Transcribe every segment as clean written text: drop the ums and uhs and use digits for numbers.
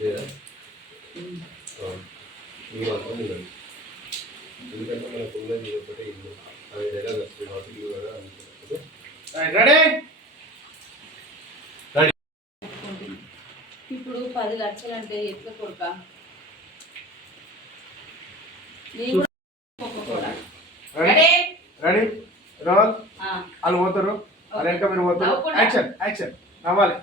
లేదా మీరు మాత్రం ఉండండి. ఎందుకంటే మనకు ఉన్నది ఒకటే ఇల్లు, అది ఎలా వస్తుంది కాబట్టి ఇల్లు కదా అనుకుంటున్నాను. ఇప్పుడు 10 లక్షలు అంటే ఎట్లా కొడుక? Ready roll. వాళ్ళు పోతారు, వాళ్ళు వెనక మీరు పోతారు. యాక్షన్ యాక్షన్ నవ్వాలి.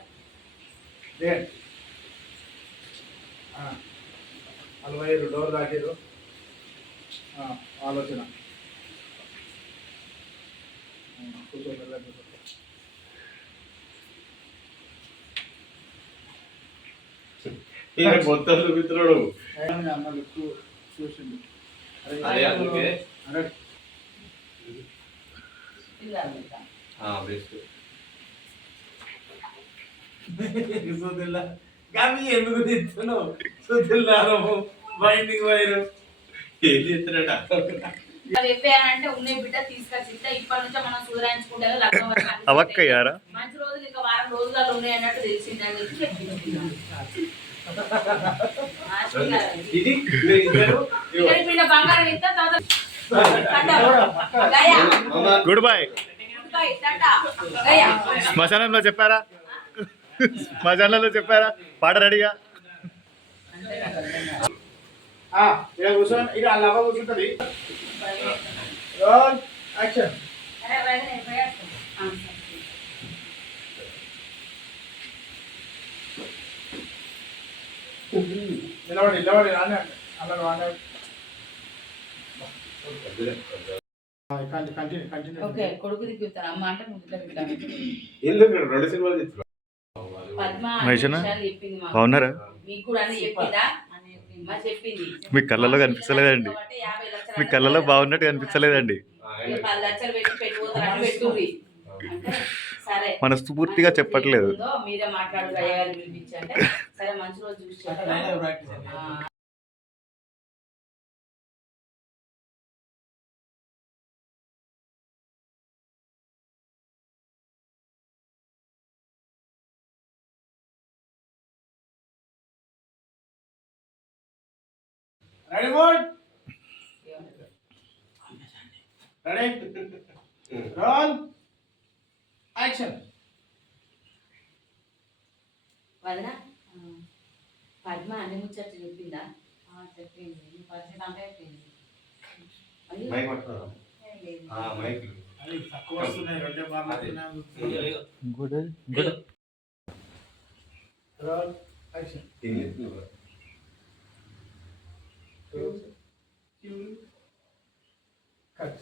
వాళ్ళు పోయారు, డోర్ దాటారు. ఆలోచన మొత్తం చూపిస్తున్నాడు. చూసిండు. ఎందుకు తింటున్నావు? చూస్తున్నాను బయటికి పోయారు. ఏం చేస్తారట అంటే ఉన్నాయి బిడ్డ తీసుకొచ్చి ఇప్పటి నుంచే మనం సుధరాయించుకుంటే మంచి రోజులు ఇంకా వారం రోజులలో ఉన్నాయి అన్నట్టు తెలిసిందని బంగారం ఇస్తా. Good bye. శ్మశానంలో చెప్పారా? శ్మశానంలో చెప్పారా? పాట రెడీగా కూర్చోండి. ఇది అలా కూర్చుంటది. Role action. నిలబడి నిలబడి రాని అలా రాని. ఓకే కొడుకు దిగుతాను అమ్మ అంటే రెండు సినిమాలు బాగున్నారా? మీకు కూడా చెప్పిందా? చెప్పింది. మీ కళ్ళలో కనిపించలేదండి, మీ కళ్ళలో బాగున్నట్టు కనిపించలేదండి. 10 లక్షలు పెట్టి పెట్టుకోతారని పెట్టుర్రి. సరే మనస్ఫూర్తిగా చెప్పట్లేదు. మీరే మాట్లాడు అయ్యగారిని పిలిపించి అంటే సరే మంచి రోజు చూసి ready mode. Ready roll action. వదన పద్మ అన్ని ముచ్చట్లు చెప్పిందా? చెప్పింది. పరిస్థితి అంటే చెప్పింది. తక్కువ వస్తున్నాయి. రెండే బాగా రోల్ యాక్షన్. కట్.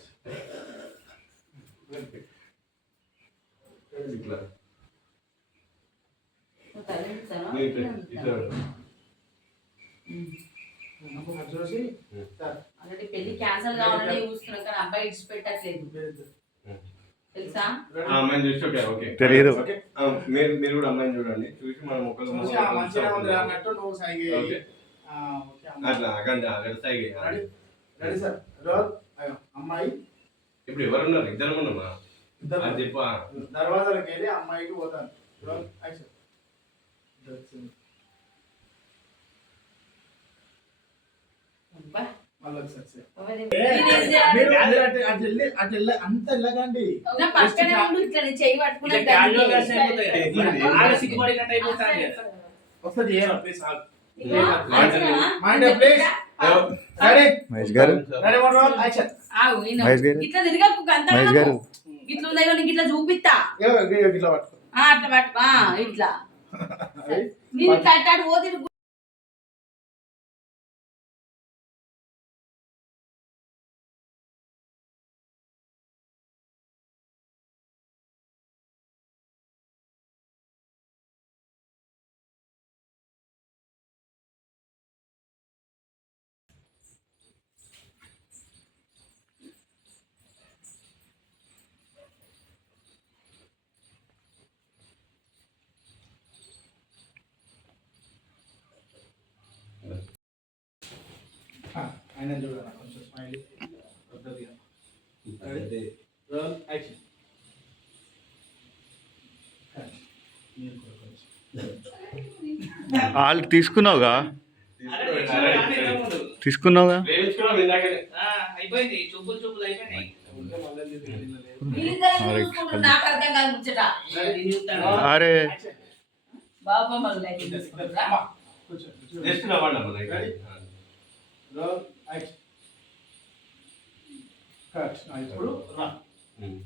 ఆల్రెడీ పెళ్లి క్యాన్సల్ కావాలని చూస్తున్నాం కానీ అబ్బాయి ఇడిచి పెట్టట్లేదు తెలుసా? తెలియదు. మీరు కూడా అమ్మాయిని చూడండి, చూసి మనం అమ్మాయి ఇప్పుడు ఎవరున్నారు? ఇద్దరు ఉన్నామా? చెప్పు. దర్వాజాలకు వెళ్ళి అమ్మాయికి పోతాను. అంత వెళ్ళకండి. ఒకసారి మహేష్ గారు, ఇట్లా తిరగకు మహేష్ గారు ఇట్లా ఉందా ఇట్లా చూపిస్తా. అట్లా పట్టుకో ఇట్లా మీరు కట్టాడు పోతే ఆయన చూడాలి కొంచెం స్మైల్ పద్ధతిగా. Role action. మీరు కూడా కొంచెం వాళ్ళు తీసుకున్నావుగా తీసుకున్నావు. తీసుకున్నావుగా ప్రేమించుకున్నావు ఇందాకనే. అయిపోయింది చూపులు చూపులు అయిపోయినాయి. వీళ్ళిద్దరూ చూసుకుంటారు, నాకు అర్థం కాదు ముచ్చట. అరే బాబు మమ్మల్ని లైటింగ్ తీసుకుంటారా? అమ్మా, కూర్చో, కూర్చో. జస్ట్ నవ్వండి అమ్మ నాకు. Ready? Roll, action. Cut. ఇప్పుడు రా. ఉమ్.